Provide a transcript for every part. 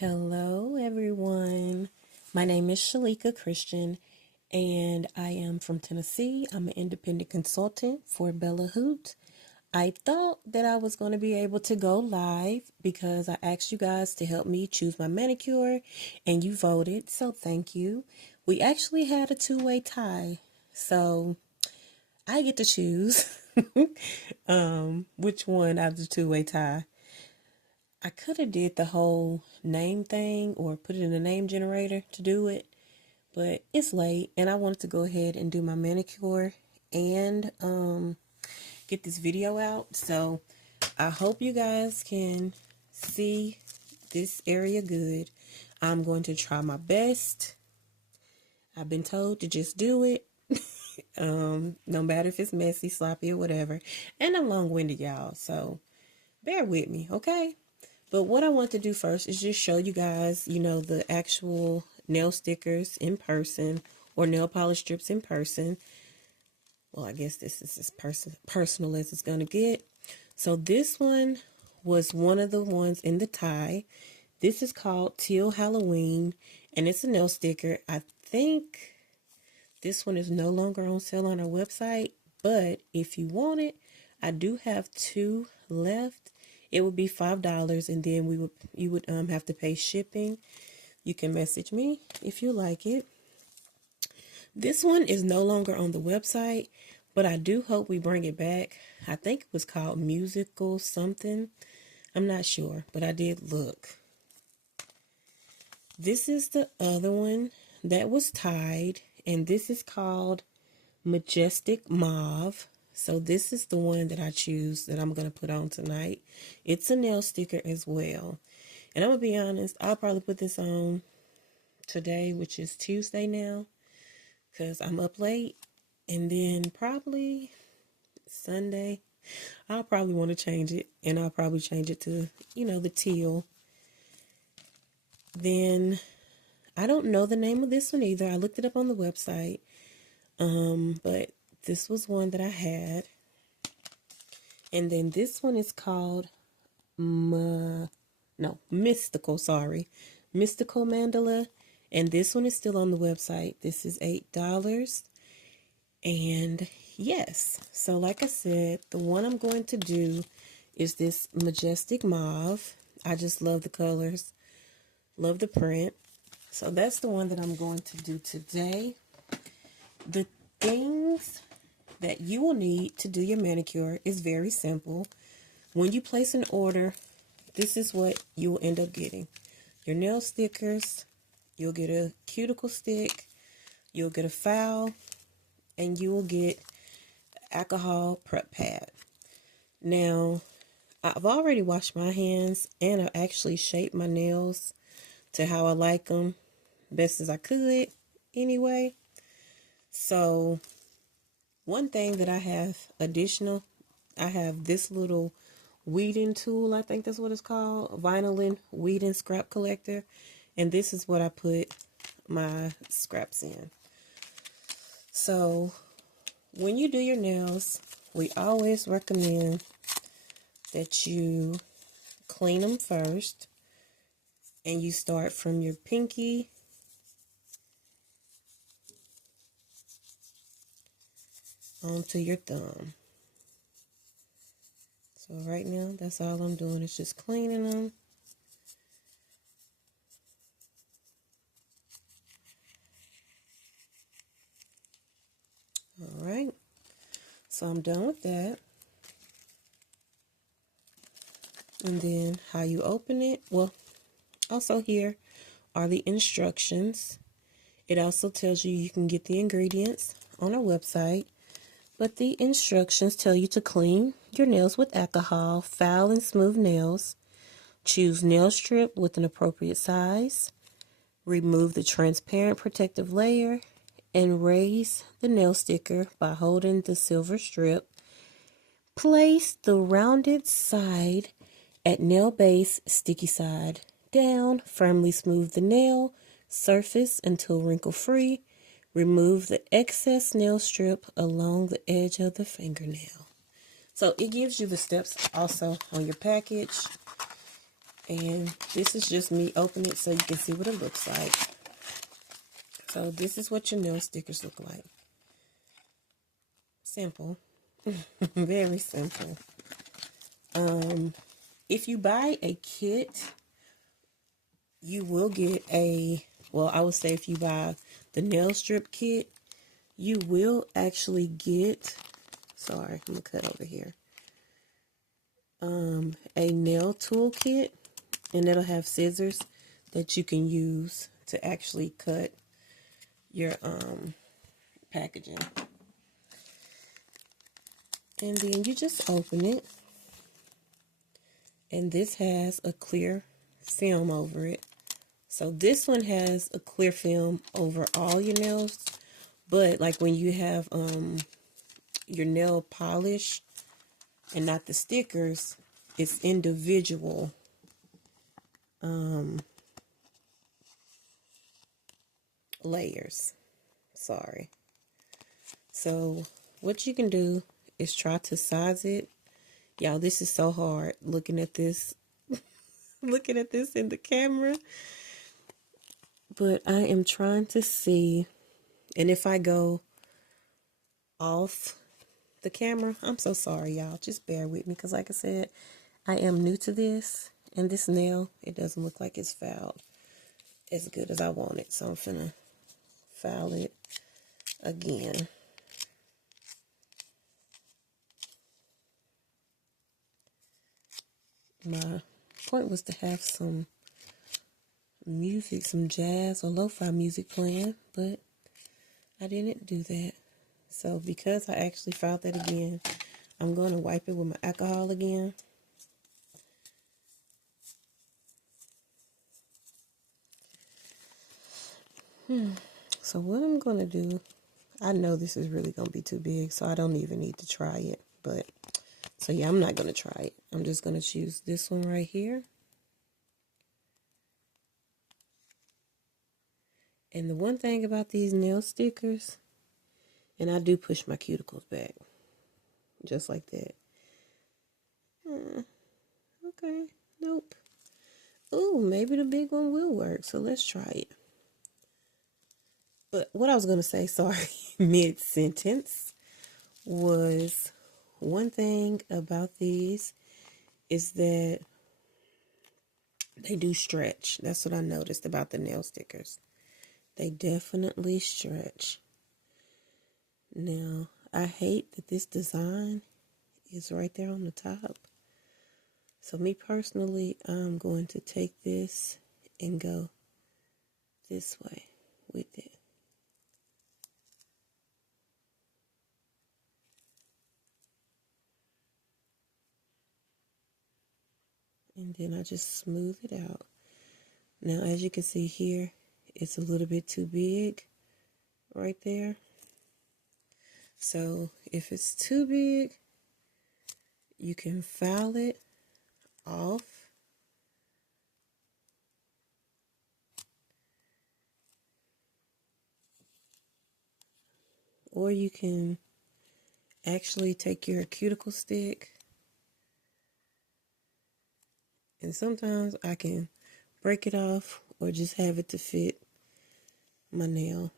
Hello, everyone. My name is Shalika Christian, and I am from Tennessee. I'm an independent consultant for Bellahoot. I thought that I was going to be able to go live because I asked you guys to help me choose my manicure, and you voted, so thank you. We actually had a two-way tie, so I get to choose which one out of the two-way tie. I could have did the whole name thing or put it in the name generator to do it, but it's late and I wanted to go ahead and do my manicure and get this video out. So I hope you guys can see this area good. I'm going to try my best. I've been told to just do it. No matter if it's messy, sloppy, or whatever. And I'm long-winded, y'all, so bear with me, okay? But what I want to do first is just show you guys, the actual nail stickers in person or nail polish strips in person. Well, I guess this is as personal as it's going to get. So this one was one of the ones in the tie. This is called Teal Halloween, and it's a nail sticker. I think this one is no longer on sale on our website, but if you want it, I do have two left. It would be $5, and then you would have to pay shipping. You can message me if you like it. This one is no longer on the website, but I do hope we bring it back. I think it was called Musical something. I'm not sure, but I did look. This is the other one that was tied, and this is called Majestic Mauve. So this is the one that I choose that I'm going to put on tonight. It's a nail sticker as well. And I'm going to be honest, I'll probably put this on today, which is Tuesday now, because I'm up late. And then probably Sunday, I'll probably want to change it. And I'll probably change it to, the teal. Then, I don't know the name of this one either. I looked it up on the website. But this was one that I had. And then this one is called Mystical, Mystical Mandala. And this one is still on the website. This is $8. And yes, so like I said, the one I'm going to do is this Majestic Mauve. I just love the colors, love the print. So that's the one that I'm going to do today. The things that you will need to do your manicure is very simple. When you place an order, this is what you will end up getting. Your nail stickers, you'll get a cuticle stick, you'll get a file, and you will get alcohol prep pad. Now, I've already washed my hands and I actually shaped my nails to how I like them, best as I could anyway. So, one thing that I have additional, I have this little weeding tool, I think that's what it's called, Vinylin Weeding Scrap Collector. And this is what I put my scraps in. So, when you do your nails, we always recommend that you clean them first. And you start from your pinky onto your thumb. So right now, that's all I'm doing is just cleaning them. All right, so I'm done with that. And then how you open it, well, also here are the instructions. It also tells you can get the ingredients on our website. But the instructions tell you to clean your nails with alcohol, file and smooth nails, choose nail strip with an appropriate size, remove the transparent protective layer, and raise the nail sticker by holding the silver strip. Place the rounded side at nail base, sticky side down, firmly smooth the nail surface until wrinkle free. Remove the excess nail strip along the edge of the fingernail. So it gives you the steps also on your package. And this is just me opening it so you can see what it looks like. So this is what your nail stickers look like. Simple. Very simple. If you buy a kit, you will get a, well, I would say if you buy the nail strip kit, you will actually get, sorry, I'm gonna cut over here, a nail tool kit, and it'll have scissors that you can use to actually cut your packaging. And then you just open it, and this has a clear film over it. So this one has a clear film over all your nails, but like when you have your nail polish and not the stickers, it's individual layers. Sorry. So what you can do is try to size it. Y'all, this is so hard looking at this looking at this in the camera. But I am trying to see, and if I go off the camera, I'm so sorry, y'all. Just bear with me, because like I said, I am new to this, and this nail, it doesn't look like it's filed as good as I want it. So I'm finna file it again. My point was to have some music, some jazz or lo-fi music playing, but I didn't do that. So because I actually filed that again, I'm going to wipe it with my alcohol again. So what I'm going to do, I know this is really going to be too big, so I don't even need to try it. But, so yeah, I'm not going to try it. I'm just going to choose this one right here. And the one thing about these nail stickers, and I do push my cuticles back, just like that. Okay, nope. Ooh, maybe the big one will work, so let's try it. But what I was going to say, sorry, mid-sentence, was one thing about these is that they do stretch. That's what I noticed about the nail stickers. They definitely stretch. Now, I hate that this design is right there on the top. So me personally, I'm going to take this and go this way with it. And then I just smooth it out. Now, as you can see here, it's a little bit too big right there. So if it's too big, you can file it off. Or you can actually take your cuticle stick, and sometimes I can break it off or just have it to fit my nail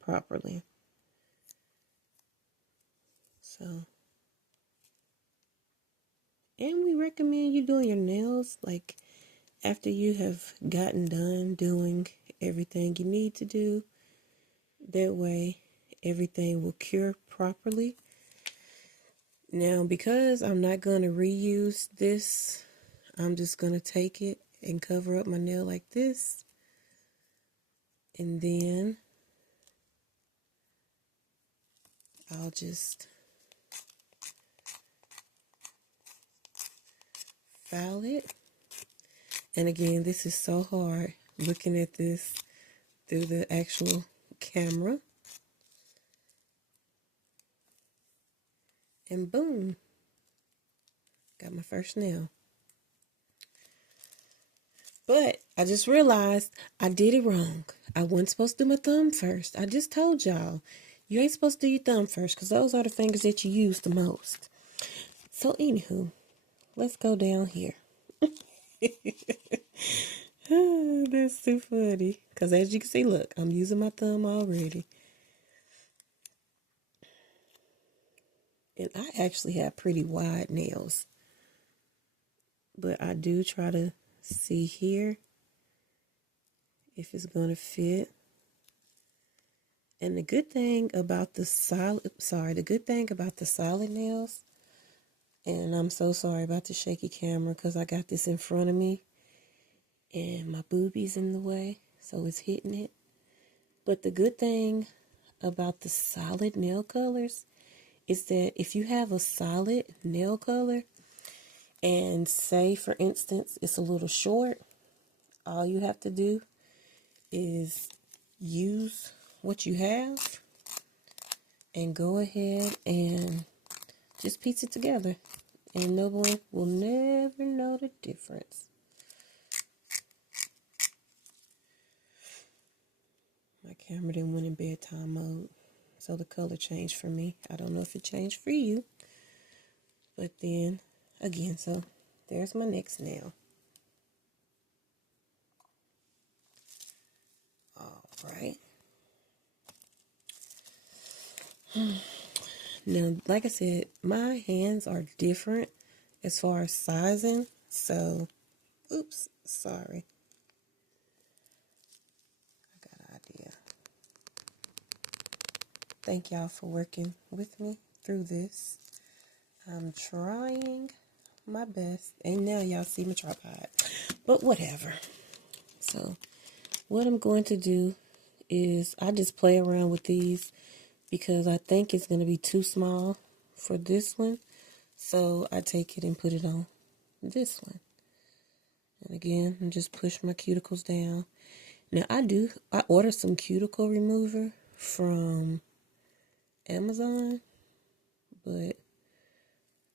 properly. So, and we recommend you doing your nails like after you have gotten done doing everything you need to do. That way everything will cure properly. Now, because I'm not going to reuse this, I'm just going to take it and cover up my nail like this. And then I'll just file it. And again, this is so hard looking at this through the actual camera. And boom, got my first nail. But I just realized I did it wrong. I wasn't supposed to do my thumb first. I just told y'all, you ain't supposed to do your thumb first, because those are the fingers that you use the most. So anywho, let's go down here. That's too funny. Because as you can see, look, I'm using my thumb already. And I actually have pretty wide nails. But I do try to see here if it's going to fit. And the good thing about the solid nails, and I'm so sorry about the shaky camera because I got this in front of me and my boobie's in the way, so it's hitting it. But the good thing about the solid nail colors is that if you have a solid nail color and say for instance it's a little short, all you have to do is use what you have and go ahead and just piece it together, and no one will never know the difference. My camera then went in bedtime mode, so the color changed for me. I don't know if it changed for you, but then again, so there's my next nail. All right. Now, like I said, my hands are different as far as sizing, so, oops, sorry. I got an idea. Thank y'all for working with me through this. I'm trying my best, and now y'all see my tripod, but whatever. So, what I'm going to do is I just play around with these because I think it's going to be too small for this one. So I take it and put it on this one. And again, I just push my cuticles down. Now I ordered some cuticle remover from Amazon, but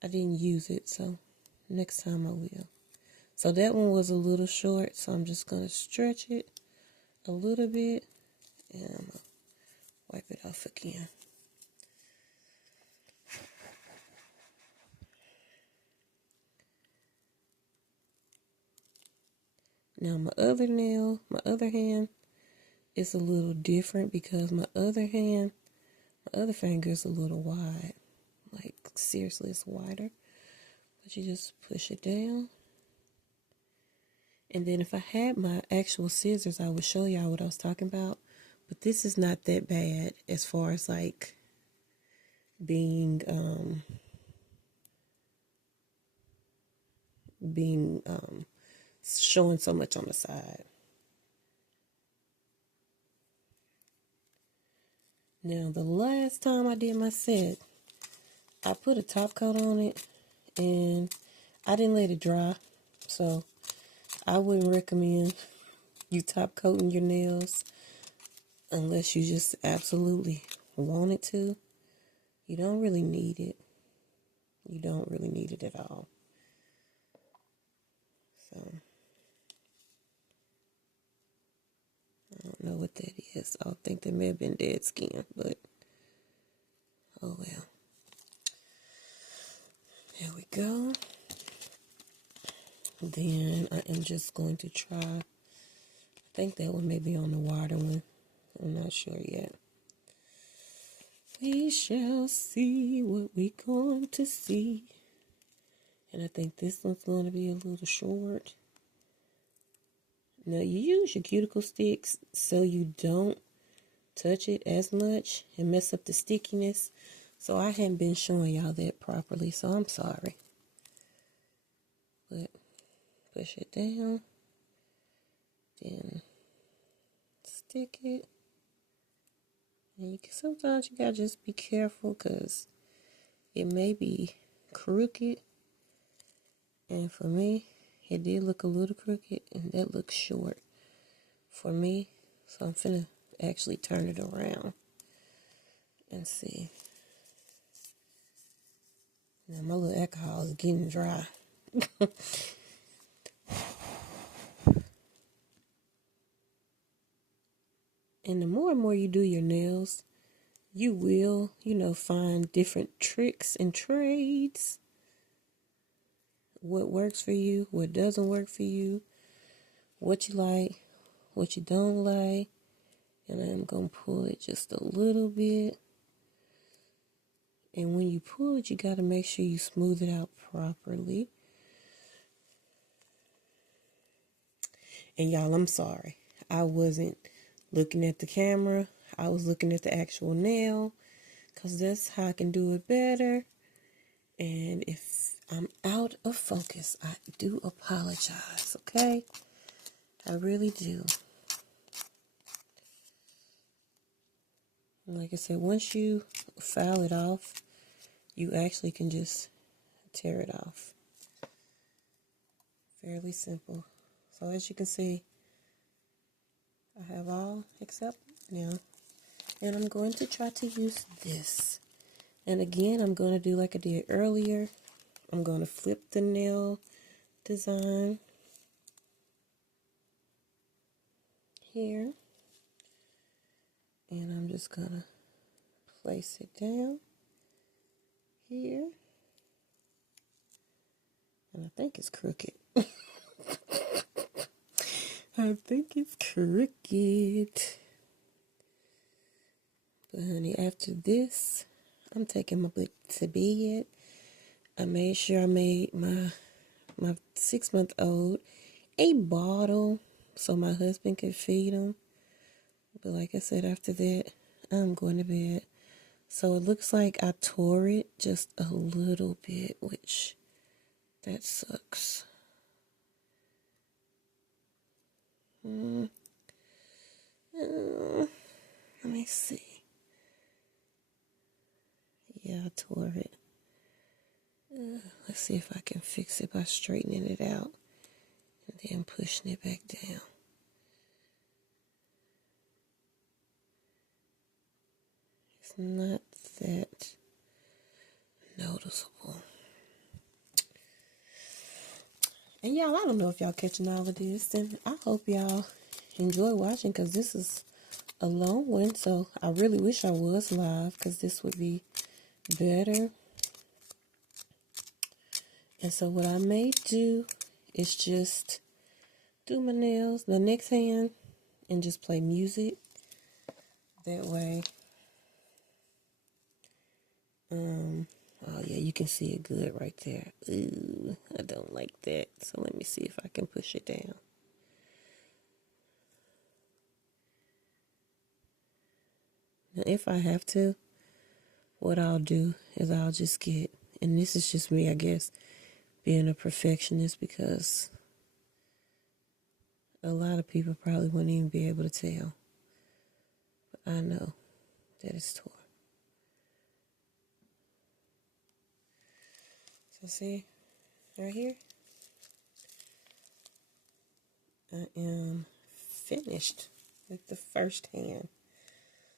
I didn't use it, so next time I will. So that one was a little short, so I'm just going to stretch it a little bit and I'm going to wipe it off again. Now my other hand is a little different because my other finger is a little wide. Like seriously, it's wider. But you just push it down. And then if I had my actual scissors, I would show y'all what I was talking about. But this is not that bad as far as like being showing so much on the side. Now, the last time I did my set, I put a top coat on it, and I didn't let it dry, so I wouldn't recommend you top coating your nails unless you just absolutely want it to. You don't really need it. You don't really need it at all. So, I don't know what that is. I think that may have been dead skin, but oh well. There we go. Then I am just going to try, I think that one may be on the wider one. I'm not sure yet. We shall see what we're going to see. And I think this one's going to be a little short. Now you use your cuticle sticks so you don't touch it as much and mess up the stickiness. So I haven't been showing y'all that properly, so I'm sorry. But push it down, then stick it. And sometimes you gotta just be careful because it may be crooked. And for me, it did look a little crooked, and that looks short for me. So I'm finna actually turn it around and see. Now my little alcohol is getting dry. And the more and more you do your nails, you will, find different tricks and trades what works for you, what doesn't work for you, what you like, what you don't like. And I'm going to pull it just a little bit. And when you pull it, you got to make sure you smooth it out properly. And y'all, I'm sorry. I wasn't looking at the camera. I was looking at the actual nail, because that's how I can do it better. And if I'm out of focus, I do apologize, okay? I really do. Like I said, once you file it off, you actually can just tear it off. Fairly simple. So as you can see, I have all except now. And I'm going to try to use this. And again, I'm going to do like I did earlier. I'm going to flip the nail design here. And I'm just going to place it down here. And I think it's crooked. I think it's crooked. But honey, after this, I'm taking my butt to bed. I made sure I made my 6-month-old a bottle so my husband could feed him. But like I said, after that, I'm going to bed. So it looks like I tore it just a little bit, which that sucks. Let me see. Yeah, I tore it. Let's see if I can fix it by straightening it out and then pushing it back down. It's not that noticeable. And y'all, I don't know if y'all catching all of this, and I hope y'all enjoy watching, because this is a long one, so I really wish I was live, because this would be better. And so what I may do is just do my nails, the next hand, and just play music. That way, oh yeah, you can see it good right there. Ooh, I don't like that. So let me see if I can push it down. Now, if I have to, what I'll do is I'll just get, and this is just me, I guess, being a perfectionist, because a lot of people probably wouldn't even be able to tell. But I know that it's tore. So see, right here, I am finished with the first hand.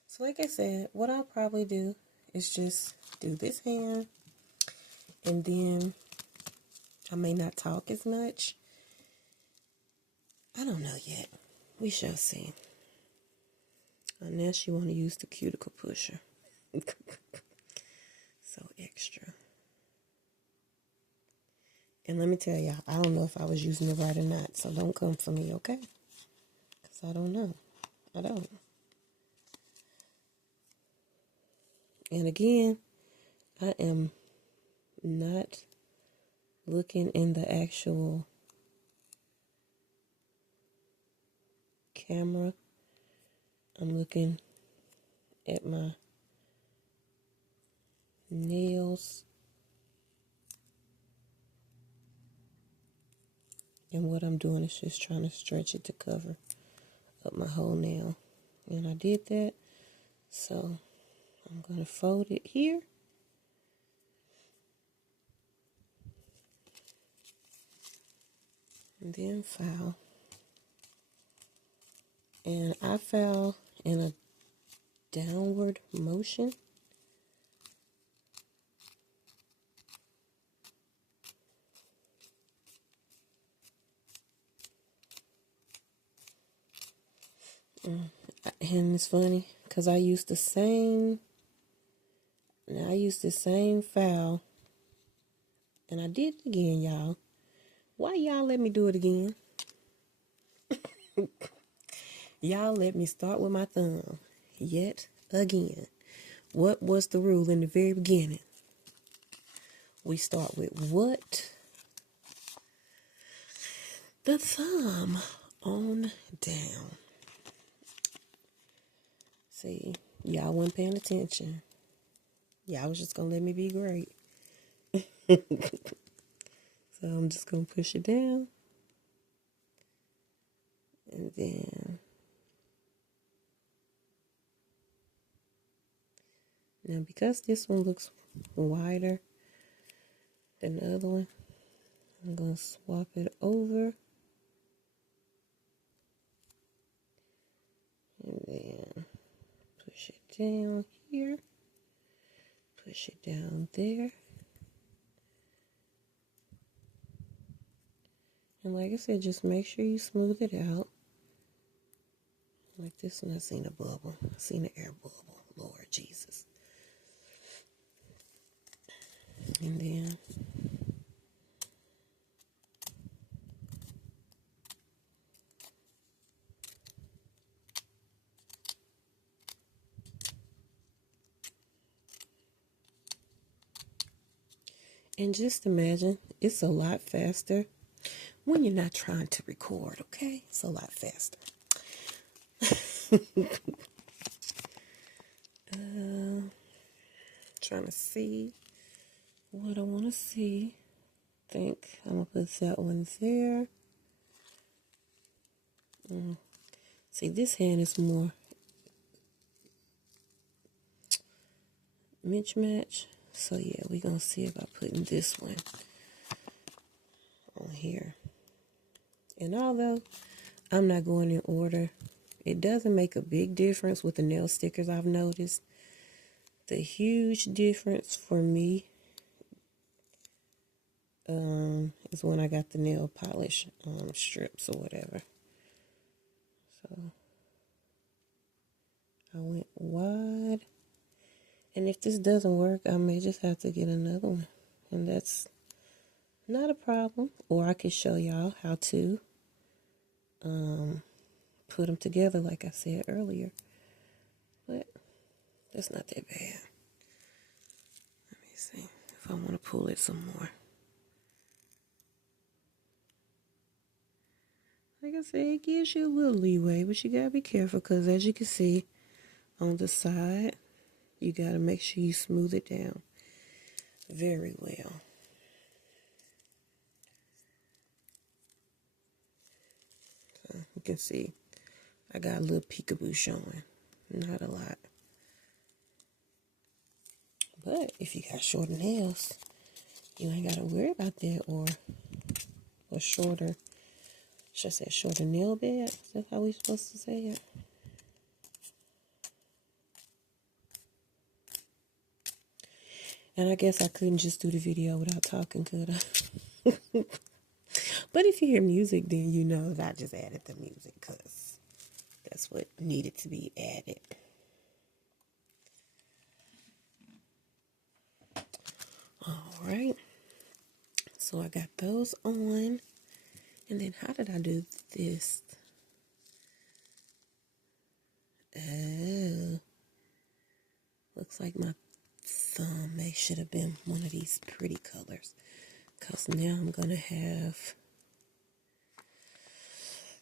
So like I said, what I'll probably do is just do this hand, and then I may not talk as much. I don't know yet. We shall see. Unless you want to use the cuticle pusher. So extra. And let me tell y'all, I don't know if I was using it right or not. So don't come for me, okay? Because I don't know. I don't. And again, I am not looking in the actual camera. I'm looking at my nails. And what I'm doing is just trying to stretch it to cover up my whole nail. And I did that. So I'm going to fold it here. And then file. And I file in a downward motion. And it's funny because I used the same file, and I did it again, y'all. Why y'all let me do it again? Y'all let me start with my thumb yet again. What was the rule in the very beginning? We start with what? The thumb on down. See, y'all wasn't paying attention. Y'all was just gonna let me be great. So I'm just gonna push it down. And then now because this one looks wider than the other one, I'm gonna swap it over. And then push it down here. Push it down there. And like I said, just make sure you smooth it out. Like this one, I seen a bubble. I seen an air bubble. Lord Jesus. And then just imagine, it's a lot faster when you're not trying to record, okay? It's a lot faster. Trying to see what I want to see. Think I'm going to put that one there. See, this hand is more mismatch. So yeah, we're going to see about putting this one on here. And although I'm not going in order, it doesn't make a big difference with the nail stickers, I've noticed. The huge difference for me is when I got the nail polish strips or whatever. So I went wide. And if this doesn't work, I may just have to get another one. And that's not a problem. Or I could show y'all how to put them together like I said earlier. But that's not that bad. Let me see if I want to pull it some more. Like I said, it gives you a little leeway, but you gotta be careful because as you can see on the side, you gotta make sure you smooth it down very well. So you can see I got a little peekaboo showing, not a lot. But if you got shorter nails, you ain't gotta worry about that, or shorter. Should I say shorter nail bed? Is that how we supposed to say it? And I guess I couldn't just do the video without talking, could I? But if you hear music, then you know that I just added the music because that's what needed to be added. All right. So I got those on. And then how did I do this? Oh. Looks like my thumb should have been one of these pretty colors. Because now I'm going to have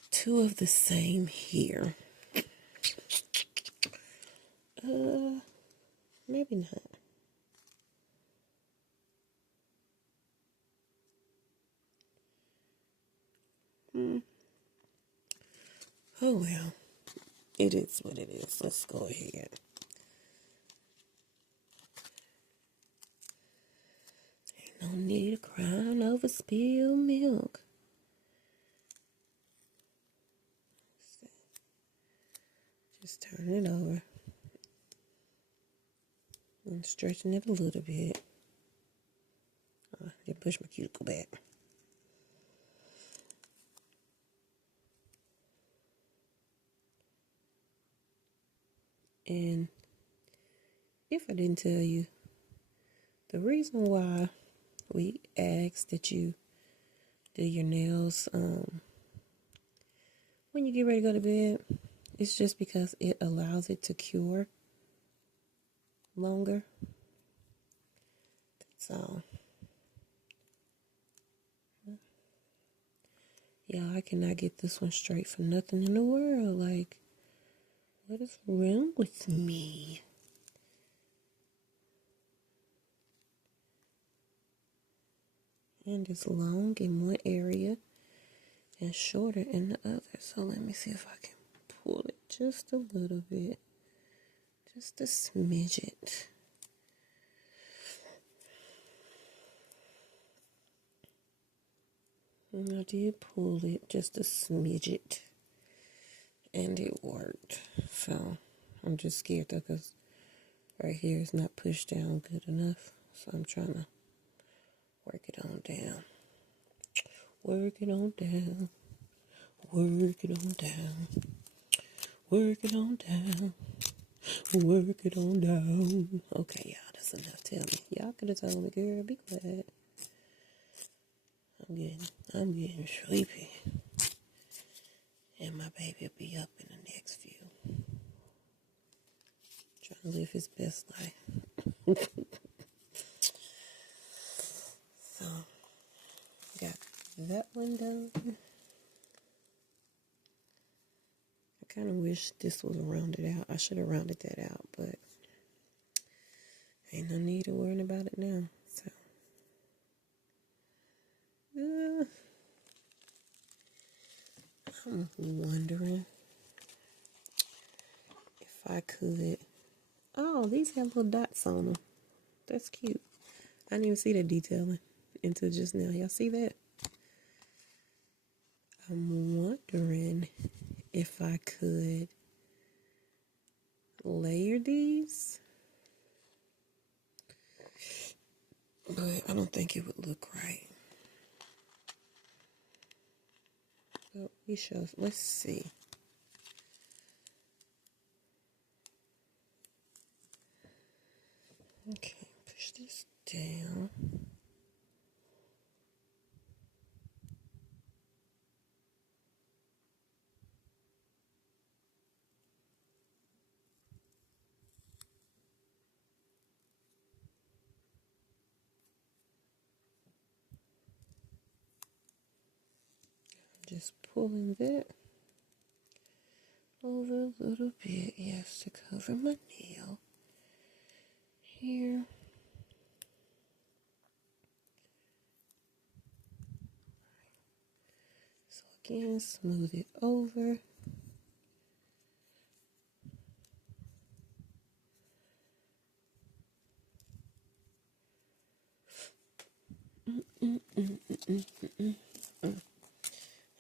two of the same here. Maybe not. Oh well. It is what it is. Let's go ahead. Ain't no need of crying over spilled milk. Just turn it over. And stretching it a little bit. Then push my cuticle back. And if I didn't tell you, the reason why we ask that you do your nails when you get ready to go to bed. It's just because it allows it to cure longer. That's all. Yeah, I cannot get this one straight for nothing in the world. Like, what is wrong with me? And it's long in one area and shorter in the other. So let me see if I can pull it just a little bit. Just a smidget. And I did pull it just a smidget. And it worked. So I'm just scared though, because right here is not pushed down good enough. So I'm trying to work it on down. Work it on down. Work it on down. Work it on down. Work it on down. Okay, y'all, that's enough. Tell me. Y'all could have told me, girl, be quiet. I'm getting sleepy. And my baby will be up in the next few. Trying to live his best life. So, got that one done. I kind of wish this was rounded out. I should have rounded that out, but ain't no need of worrying about it now. So, I'm wondering if I could. Oh, these have little dots on them. That's cute. I didn't even see the detailing until just now. Y'all see that? I'm wondering if I could layer these, but I don't think it would look right. But we shall. Let's see. Okay, push this down. Just pulling that over a little bit, yes, to cover my nail here. So again, smooth it over.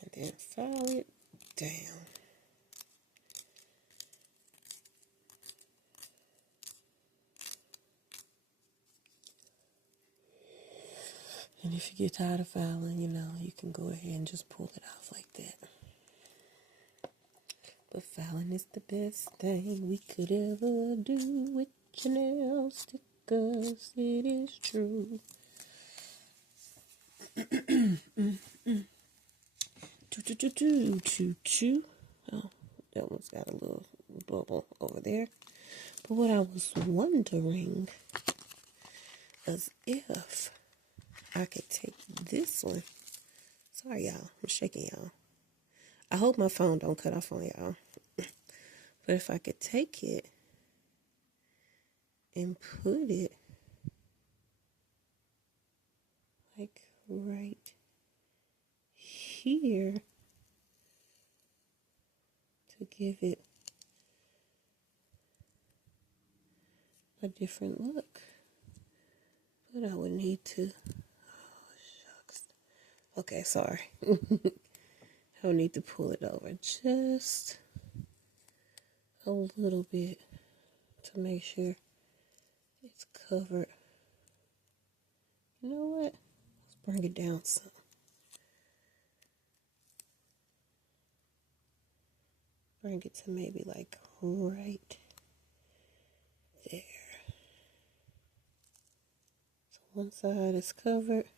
And then file it down. And if you get tired of filing, you can go ahead and just pull it off like that. But filing is the best thing we could ever do with your nail stickers. It is true. Choo. Oh, that one's got a little bubble over there. But what I was wondering is if I could take this one. Sorry, y'all. I'm shaking y'all. I hope my phone don't cut off on y'all. But if I could take it and put it like right here to give it a different look. But I would need to, oh shucks. Okay, sorry. I would need to pull it over just a little bit to make sure it's covered. You know what? Let's bring it down some. Bring it to maybe like right there. So one side is covered.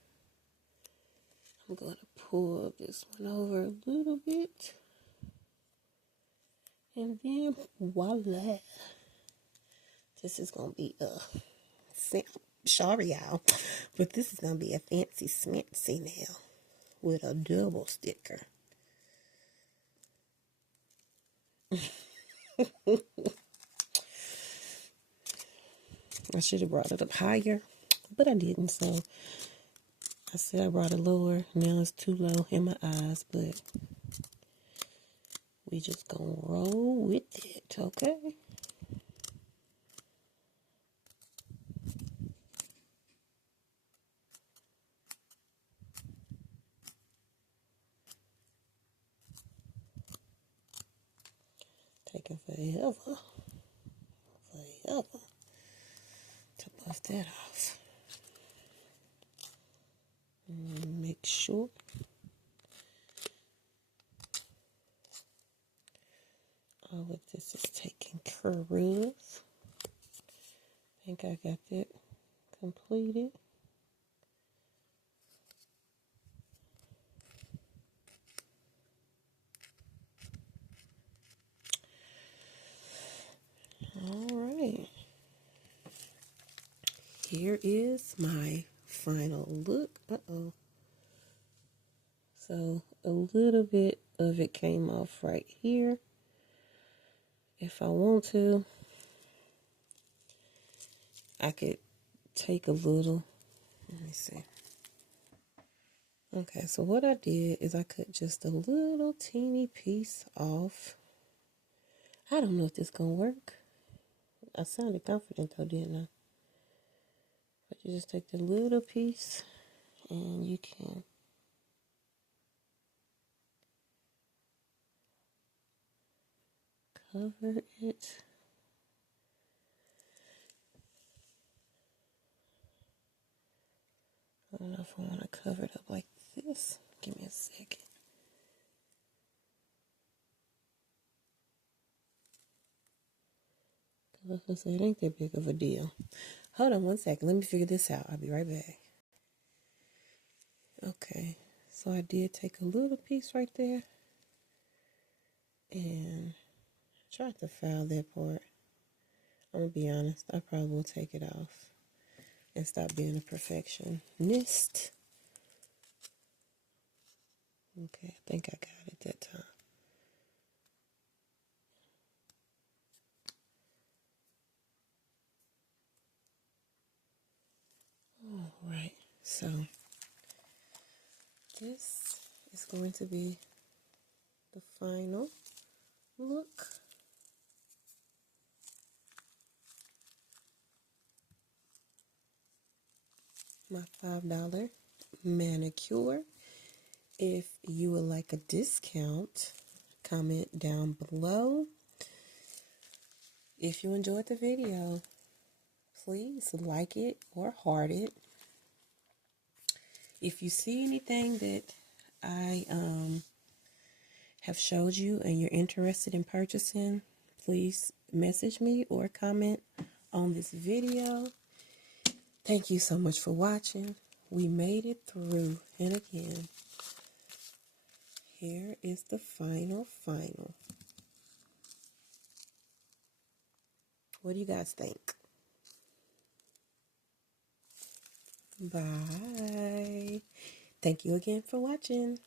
I'm going to pull this one over a little bit. And then voila. This is going to be sorry y'all, but this is going to be a fancy smancy nail with a double sticker. I should have brought it up higher, but I didn't, so I said I brought it lower. Now it's too low in my eyes, but we just gonna roll with it, okay? Taking forever to buff that off. And make sure all of this is taken care of. I think I got that completed. All right. Here is my final look. Uh-oh. So a little bit of it came off right here. If I want to, I could take a little. Let me see. Okay, so what I did is I cut just a little teeny piece off. I don't know if this gonna work. I sounded confident though, didn't I? But you just take the little piece and you can cover it. I don't know if I want to cover it up like this. Give me a second. Like I said, it ain't that big of a deal. Hold on one second. Let me figure this out. I'll be right back. Okay, so I did take a little piece right there and tried to file that part. I'm going to be honest. I probably will take it off and stop being a perfectionist. Okay, I think I got it that time. All right, so this is going to be the final look. My $5 manicure. If you would like a discount, comment down below. If you enjoyed the video, please like it or heart it. If you see anything that I have showed you and you're interested in purchasing, please message me or comment on this video. Thank you so much for watching. We made it through, and again, here is the final. What do you guys think? Bye. Thank you again for watching.